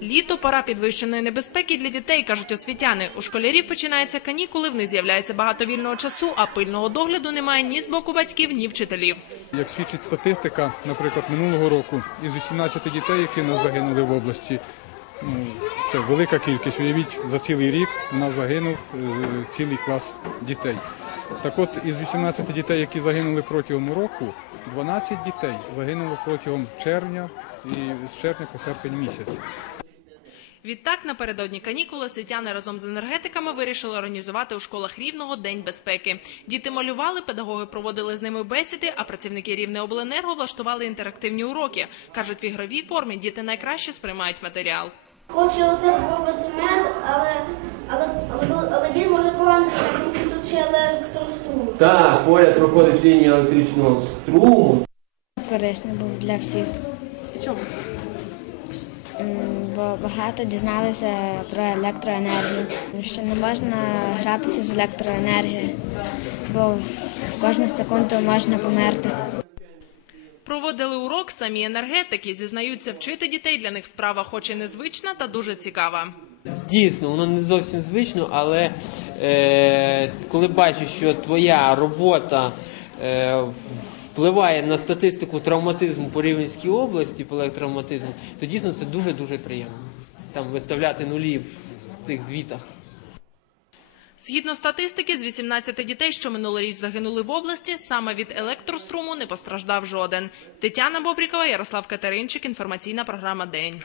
Літо пора підвищеної небезпеки для дітей, кажуть освітяни. У школярів починаються канікули, в них з'являється багато вільного часу, а пильного догляду немає ні з боку батьків, ні вчителів. Як свідчить статистика, наприклад, минулого року із 18 дітей, які нас загинули в області, ну, це велика кількість. Уявіть, за цілий рік у нас загинув е, цілий клас дітей. Так от, із 18 дітей, які загинули протягом року, 12 дітей загинуло протягом червня і з червня по серпень місяць. Відтак, напередодні канікул освітяни разом з енергетиками вирішили організувати у школах Рівного День безпеки. Діти малювали, педагоги проводили з ними бесіди, а працівники Рівнеобленерго влаштували інтерактивні уроки. Кажуть, в ігровій формі діти найкраще сприймають матеріал. Хочу оце пробувати мед, але, але, але, але він може поранити, тому що тут ще електрострум. Так, поряд проходить лінія електричного струму. корисний був для всіх. Чому? Бо багато дізналися про електроенергію. Що не можна гратися з електроенергією, бо в кожну секунду можна померти. Проводили урок самі енергетики. Зізнаються, вчити дітей для них справа, хоч і незвична, та дуже цікава. Дійсно, воно не зовсім звично, але е, коли бачиш, що твоя робота е, впливає на статистику травматизму по Рівненській області, по електроматизму, то дійсно це дуже-дуже приємно. Там виставляти нулі в тих звітах. Згідно статистики, з 18 дітей, що минулоріч загинули в області, саме від електроструму не постраждав жоден. Тетяна Бобрікова, Ярослав Катеринчик. Інформаційна програма День.